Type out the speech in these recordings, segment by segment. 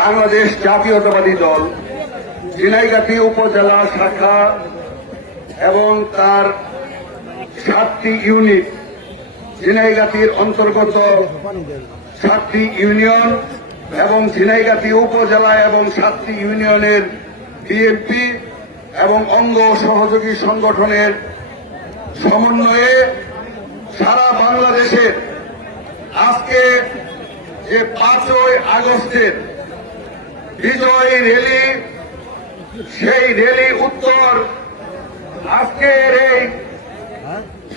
বাংলাদেশ জাতীয়তাবাদী দল ঝিনাইগাতি উপজেলা শাখা এবং তার 7টি ইউনিট, ঝিনাইগাতির অন্তর্গত 7টি ইউনিয়ন এবং ঝিনাইগাতি উপজেলা এবং 7টি ইউনিয়নের বিএনপি এবং অঙ্গ সহযোগী সংগঠনের সমন্বয়ে সারা বাংলাদেশের আজকে যে 5ই আগস্টের বিজয় র্যালি, সেই র্যালি উত্তর আজকের এই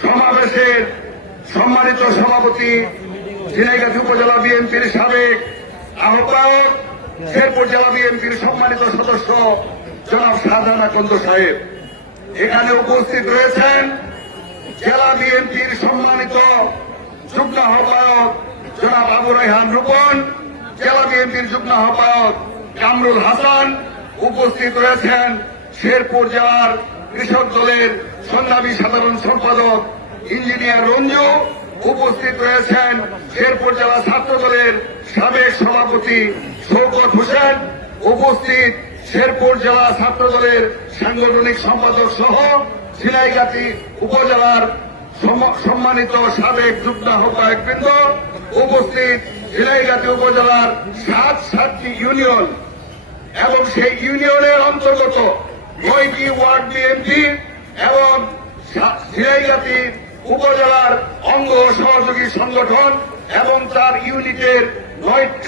সমাবেশের সম্মানিত সভাপতি ঝিনাইগাতি উপজেলা বিএনপির সাবেক আহ্বায়ক, শেরপুর জেলা বিএনপির সম্মানিত সদস্য জনাব শাহজাহান আকন্দ সাহেব, এখানে উপস্থিত রয়েছেন জেলা বিএনপির সম্মানিত যুগ্ম আহ্বায়ক জনাব আবু রায়হান রূপন, জেলা বিএনপির যুগ্ম আহ্বায়ক কামরুল হাসান, উপস্থিত রয়েছেন শেরপুর জেলার কৃষক দলের সংগ্রামী সাধারণ সম্পাদক ইঞ্জিনিয়ার রঞ্জু, উপস্থিত রয়েছেন শেরপুর জেলা ছাত্র দলের সাবেক সভাপতি শওকত হোসেন, উপস্থিত শেরপুর জেলা ছাত্র দলের সাংগঠনিক সম্পাদক সহ ঝিনাইগাতি উপজেলার সম্মানিত সাবেক যুগ্ম আহ্বায়কবৃন্দ, উপস্থিত ঝিনাইগাতি উপজেলার 7টি ইউনিয়ন এবং সেই ইউনিয়নের অন্তর্গত 9টি ওয়ার্ড বিএনপি এবং ঝিনাইগাতি উপজেলার অঙ্গ সহযোগী সংগঠন এবং তার ইউনিটের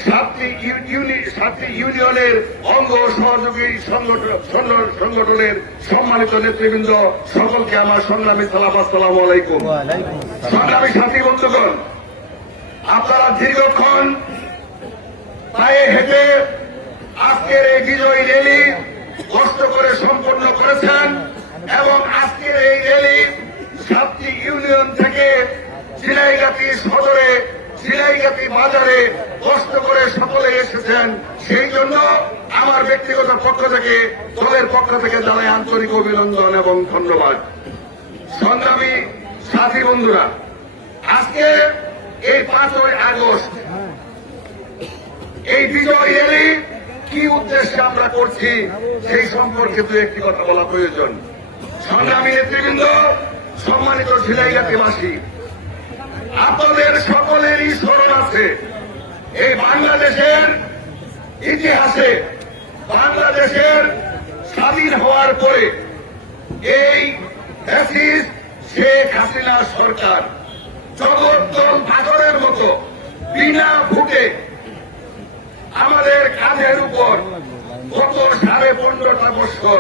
7টি ইউনিয়নের অঙ্গ সহযোগী সংগঠনের সম্মানিত নেতৃবৃন্দ, সকলকে আমার সংগ্রামী সালাম, আসসালামু আলাইকুম। সংগ্রামী সাথী বন্ধুগণ, আপনারা দীর্ঘক্ষণ পায়ে হেঁটে আজকের এই বিজয়ী র্যালি কষ্ট করে সম্পন্ন করেছেন এবং আজকের এই র্যালি 7টি ইউনিয়ন থেকে ঝিনাইগাতি সদরে, ঝিনাইগাতি বাজারে কষ্ট করে সকলে এসেছেন। সেই জন্য আমার ব্যক্তিগত পক্ষ থেকে, দলের পক্ষ থেকে জানাই আন্তরিক অভিনন্দন এবং ধন্যবাদ। সংগ্রামী সাথী বন্ধুরা, আজকে এই 5ই আগস্ট এই বিজয় র্যালি কি উদ্দেশ্যে আমরা করছি সেই সম্পর্কে দু একটি কথা বলা প্রয়োজন। সংগ্রামী নেতৃবৃন্দ, সম্মানিত ঝিনাইগাতিবাসী, আপনাদের সকলেরই স্মরণ আছে এই বাংলাদেশের ইতিহাসে, বাংলাদেশের স্বাধীন হওয়ার পরে এই ফ্যাসিস্ট শেখ হাসিনা সরকার জগদ্দল পাথরের মতো বিনা ভোটে আমাদের কাঁধের উপর গত 15.5 বছর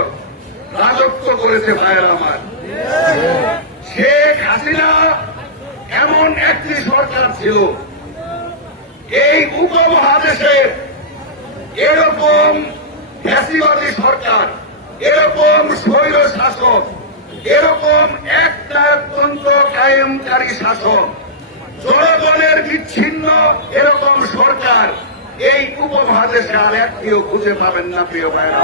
রাজত্ব করেছে। ভাইয়ের আমার, শেখ হাসিনা এমন একটি সরকার ছিল, এই উপমহাদেশে এরকম ফ্যাসিবাদী সরকার, এরকম স্বৈর শাসক, এরকম একনায়কতন্ত্র কায়েমকারী শাসক, জনগণের বিচ্ছিন্ন এরকম সরকার এই উপমহাদেশে আর একটিও খুঁজে পাবেন না। প্রিয় ভাইরা,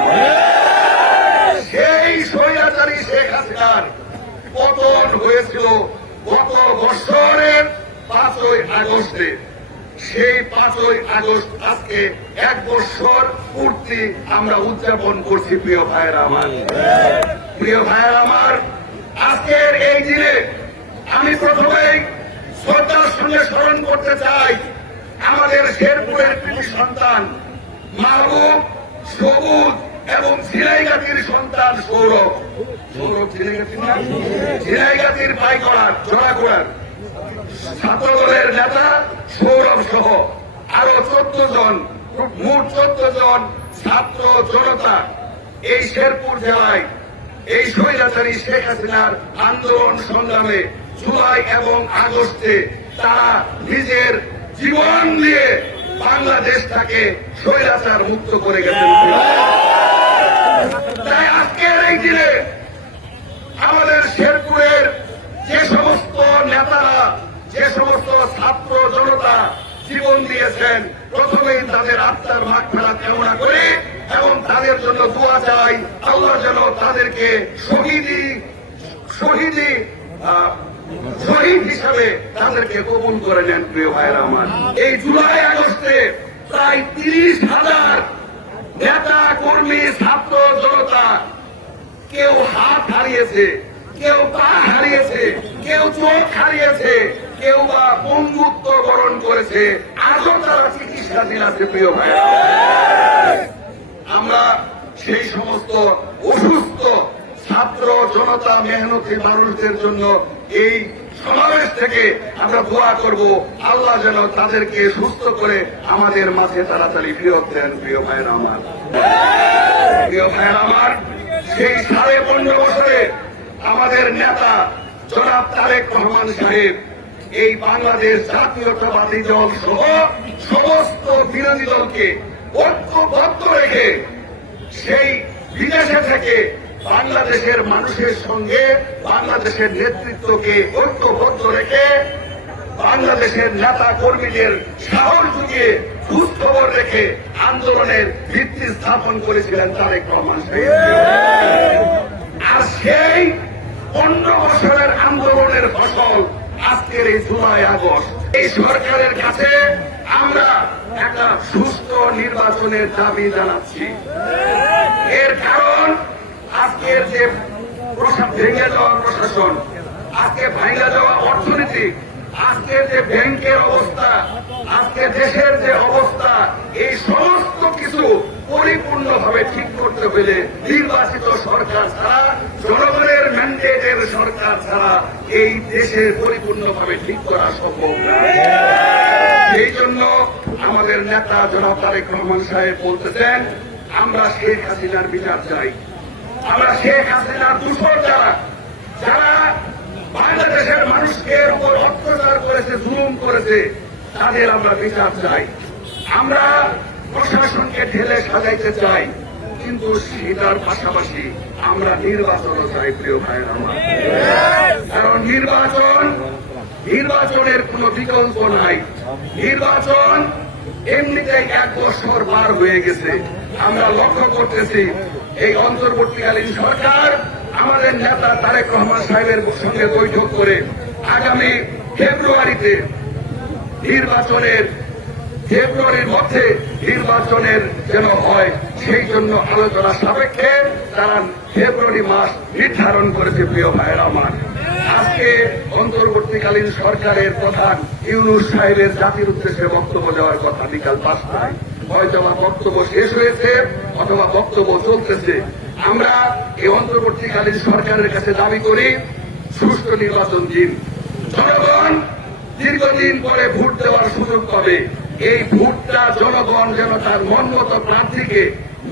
সেই স্বৈরাচারী শেখ হাসিনার পতন হয়েছিল গত বছরের 5ই আগস্টে। সেই 5ই আগস্ট আজকে 1 বছর পূর্তি আমরা উদযাপন করছি। প্রিয় ভাইয়েরা আমার, প্রিয় ভাইয়েরা আমার, আজকের এই দিনে আমি প্রথমেই শ্রদ্ধার সঙ্গে স্মরণ করতে চাই আমাদের শেরপুরের কৃতি সন্তান মাহবুব, সবুজ এবং ঝিনাইগাতির সন্তান সৌরভ। ঝিনাইগাতির পাইকড়ার জড়াকড়ার ছাত্র দলের নেতা সৌরভ সহ আরো 14 জন, মোট 14 জন ছাত্র জনতা এই শেরপুর জেলায় এই স্বৈরাচারী শেখ হাসিনার আন্দোলন সংগ্রামে জুলাই এবং আগস্টে তারা নিজের জীবন দিয়ে বাংলাদেশটাকে স্বৈরাচার মুক্ত করে গেছেন। তাই আজকের এই দিনে আমাদের শেরপুরের যে সমস্ত নেতারা, যে সমস্ত ছাত্র জনতা জীবন দিয়েছেন, প্রথমেই তাদের আত্মার মাগফিরাত কামনা করি এবং তাদের জন্য দোয়া চাই, আল্লাহ যেন তাদেরকে শহীদ হিসাবে তাদেরকে কবুল করে নেন। প্রিয় ভাইয়েরা আমার, এই জুলাই আগস্টে প্রায় 30,000 নেতা কর্মী ছাত্র জনতা কেউ হাত হারিয়েছে, কেউ পা হারিয়েছে, কেউ চোখ হারিয়েছে, কেউ বা বন্ধুত্ব বরণ করেছে, আজও তারা চিকিৎসাধীন আছে। প্রিয় ভাই, আমরা সেই সমস্ত অসুস্থ ছাত্র জনতা মেহনতি মানুষদের জন্য এই সমাবেশ থেকে আমরা দোয়া করব, আল্লাহ যেন তাদেরকে সুস্থ করে আমাদের মাঝে তাড়াতাড়ি ফেরত দেন। প্রিয় ভাইয়ের আমার, প্রিয় ভাইয়ের আমার, সেই 15.5 বছরে আমাদের নেতা জনাব তারেক রহমান সাহেব এই বাংলাদেশ জাতীয়তাবাদী দল সহ সমস্ত বিরোধী দলকে ঐক্যবদ্ধ রেখে সেই বিদেশে থেকে বাংলাদেশের মানুষের সঙ্গে বাংলাদেশের নেতৃত্বকে ঐক্যবদ্ধ রেখে বাংলাদেশের নেতা কর্মীদের সাহস জুগিয়ে খোঁজ খবর রেখে আন্দোলনের ভিত্তি স্থাপন করেছিলেন তারেক রহমান সাহেব। আর সেই 15 বছরের আন্দোলনের ফসল আজকের এই জুলাই আগস্ট। এই সরকারের কাছে আমরা একটা সুস্থ নির্বাচনের দাবি জানাচ্ছি। এর কারণ আজকের যে ভেঙে যাওয়া প্রশাসন, আজকে ভেঙে যাওয়া অর্থনীতি, আজকের যে ব্যাংকের অবস্থা, আজকে দেশের যে অবস্থা, এই সমস্ত কিছু পরিপূর্ণভাবে ঠিক করতে হলে নির্বাচিত সরকার ছাড়া, জনগণের ম্যান্ডেটের সরকার ছাড়া এই দেশে পরিপূর্ণভাবে ঠিক করা সম্ভব না। এই জন্য আমাদের নেতা জনাব তারেক রহমান সাহেব বলতেছেন, আমরা শেখ হাসিনার বিচার চাই। আমরা শেখ হাসিনার দূষণ যারা বাংলাদেশের মানুষকে উপর অত্যাচার করেছে, জুলুম করেছে, তাদের আমরা বিচার চাই। আমরা প্রশাসনকে ঢেলে সাজাইতে চাই, কিন্তু সেটার পাশাপাশি আমরা নির্বাচনও চাই। প্রিয় ভাইয়ের আমার, কারণ নির্বাচনের কোন বিকল্প নাই। নির্বাচন এমনিতেই 1 বছর পার হয়ে গেছে। আমরা লক্ষ্য করতেছি এই অন্তর্বর্তীকালীন সরকার আমাদের নেতা তারেক রহমান সাহেবের সঙ্গে বৈঠক করে আগামী ফেব্রুয়ারির মধ্যে নির্বাচনের যেন হয় সেই জন্য আলোচনা সাপেক্ষে তারা ফেব্রুয়ারি মাস নির্ধারণ করেছে। প্রিয় ভাইয়েরা আমার, আজকে অন্তর্বর্তীকালীন সরকারের প্রধান ইউনূস সাহেবের জাতির উদ্দেশ্যে বক্তব্য দেওয়ার কথা বিকাল 5টায়। হয়তো বা বক্তব্য শেষ হয়েছে অথবা বক্তব্য চলতেছে। আমরা এই অন্তর্বর্তীকালীন সরকারের কাছে দাবি করি, সুষ্ঠু নির্বাচন দিন। জনগণ দীর্ঘদিন পরে ভোট দেওয়ার সুযোগ পাবে। এই ভোটটা জনগণ যেন তার মনমতো প্রার্থীকে,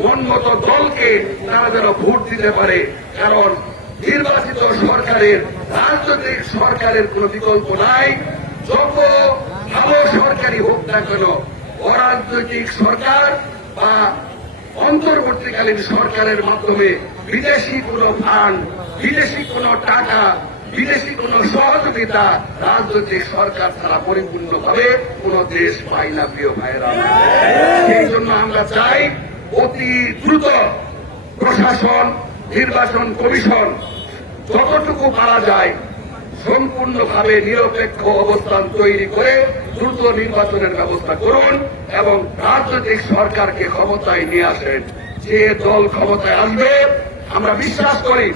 মনমতো দলকে তারা যেন ভোট দিতে পারে। কারণ নির্বাচিত সরকারের, রাজনৈতিক সরকারের কোন বিকল্প নাই। যত ভালো সরকারি হোক না কেন, অরাজনৈতিক সরকার বা অন্তর্বর্তীকালীন সরকারের মাধ্যমে বিদেশি কোন ফান্ড, বিদেশি কোন টাকা, বিদেশি কোন সহযোগিতা রাজনৈতিক সরকার ছাড়া পরিপূর্ণভাবে কোন দেশ পায় না। প্রিয় ভাইয়েরা, সেই জন্য আমরা চাই অতি দ্রুত প্রশাসন, নির্বাচন কমিশন যতটুকু পারা যায় সম্পূর্ণভাবে নিরপেক্ষ অবস্থান তৈরি করে দ্রুত নির্বাচনের ব্যবস্থা করুন এবং রাজনৈতিক সরকারকে ক্ষমতায় নিয়ে আসেন। যে দল ক্ষমতায় আসবে আমরা বিশ্বাস করি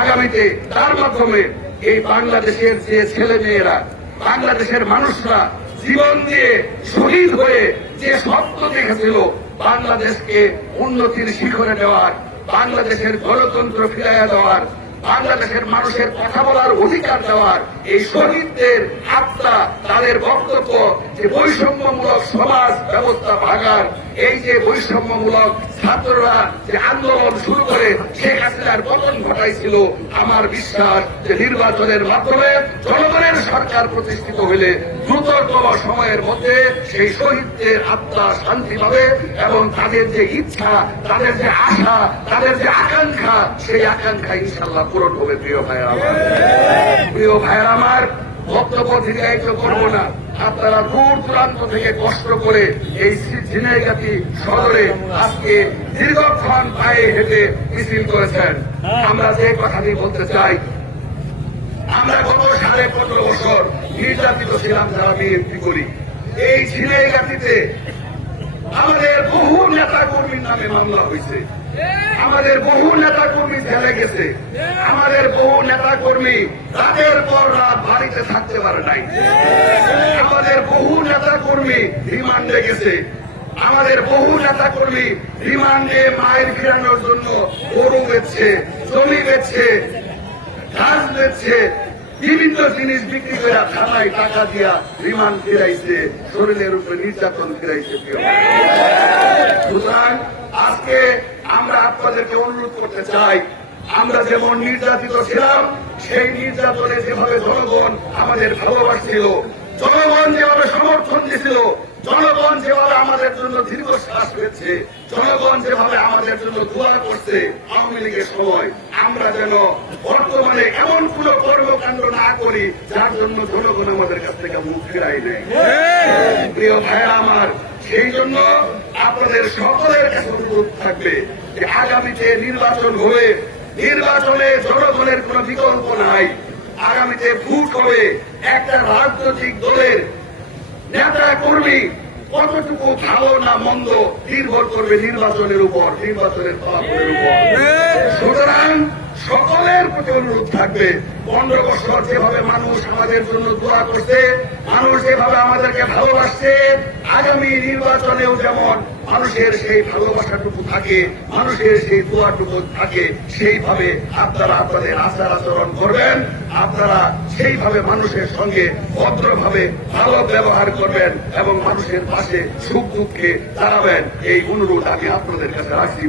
আগামীতে তার মাধ্যমে এই বাংলাদেশের যে ছেলে মেয়েরা, বাংলাদেশের মানুষরা জীবন দিয়ে শহীদ হয়ে যে স্বপ্ন দেখেছিল বাংলাদেশকে উন্নতির শিখরে দেওয়ার, বাংলাদেশের গণতন্ত্র ফিরাইয়া দেওয়ার, বাংলাদেশের মানুষের কথা বলার অধিকার দেওয়ার, এই শহীদদের আত্মা, তাদের বক্তব্য যে বৈষম্যমূলক সমাজ ব্যবস্থা ভাঙার, এই যে বৈষম্যমূলক ছাত্ররা যে আন্দোলন শুরু করে শেখ হাসিনার পতন ঘটাইছিল, আমার বিশ্বাস যে নির্বাচনের মাধ্যমে জনগণের সরকার প্রতিষ্ঠিত হলে দ্রুততম সময়ের মধ্যে সেই শহীদদের আত্মা শান্তি পাবে এবং তাদের যে ইচ্ছা, তাদের যে আশা, তাদের যে আকাঙ্ক্ষা, সেই আকাঙ্ক্ষা ইনশাল্লাহ পূরণ হবে। প্রিয় ভাইয়েরা আমার, প্রিয় ভাইয়েরা আমার, বক্তব্য দীর্ঘায়িত করবো না। আপনারা দূর দূরান্ত থেকে কষ্ট করে এই ঝিনাইগাতি সদরে আজকে দীর্ঘক্ষণ পায়ে হেঁটে মিছিল করেছেন। আমরা যে কথাটি বলতে চাই, আমরা গত 15.5 বছর নির্যাতিত ছিলাম যারা বিএনপি করি। এই ঝিনাইগাতিতে আমাদের বহু নেতা কর্মীর নামে মামলা হয়েছে, আমাদের বহু নেতা কর্মী জেলে গেছে, আমাদের বহু নেতা কর্মী রাতের পর রাত বাড়িতে থাকতে পারে নাই, আমাদের বহু নেতা কর্মী রিমান্ডে গেছে, আমাদের বহু নেতা কর্মী রিমান্ডে মায়ের ফিরানোর জন্য গরু বেচছে, জমি বেচছে, ঘাস বেচছে, বিভিন্ন জিনিস বিক্রি করে থানায় টাকা দিয়া রিমান্ড ফিরাইছে, শরীরের উপরে নির্যাতন ফিরাইছে। সুতরাং আজকে আমরা আপনাদেরকে অনুরোধ করতে চাই, আমরা যেমন নির্যাতিত ছিলাম, সেই নির্যাতনে যেভাবে জনগণ আমাদের ভালোবাসছিল, জনগণ যেভাবে সমর্থন দিয়েছিল, জনগণ যেভাবে আমাদের জন্য দীর্ঘশ্বাস পেয়েছে, জনগণ যেভাবে আমাদের জন্য দোয়া করছে আওয়ামী লীগের সময়, আমরা যেন বর্তমানে এমন কোন কর্মকাণ্ড না করি যার জন্য জনগণ আমাদের কাছ থেকে মুখ ফেরাই নেয়। প্রিয় ভাইরা আমার, সেই জন্য আপনাদের সকলের কাছে অনুরোধ থাকবে যে আগামীতে নির্বাচন হবে, নির্বাচনে জনগণের কোন বিকল্প নাই। আগামীতে ভোট হবে, একটা রাজনৈতিক দলের নেতা কর্মী কতটুকু ভালো না মন্দ নির্ভর করবে নির্বাচনের উপর, নির্বাচনের ফলাফলের উপর। সুতরাং সকলের প্রতি অনুরোধ থাকবে, 15 বছর যেভাবে মানুষ আমাদের জন্য দোয়া করছে, মানুষ যেভাবে আমাদেরকে ভালোবাসছে, আগামী নির্বাচনেও যেমন মানুষের সেই ভালোবাসাটুকু থাকে, মানুষের সেই দোয়াটুকু থাকে, সেইভাবে আপনারা আপনাদের আচার আচরণ করবেন, আপনারা সেইভাবে মানুষের সঙ্গে ভদ্রভাবে ভালো ব্যবহার করবেন এবং মানুষের পাশে সুখ দুঃখে দাঁড়াবেন। এই অনুরোধ আমি আপনাদের কাছে রাখছি।